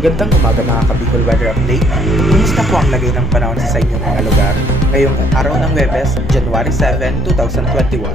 Magandang umaga mga ka-Bicol Weather Update. Kumusta po ang lagay ng panahon sa inyong mga lugar ngayong araw ng Huwebes, January 7, 2021?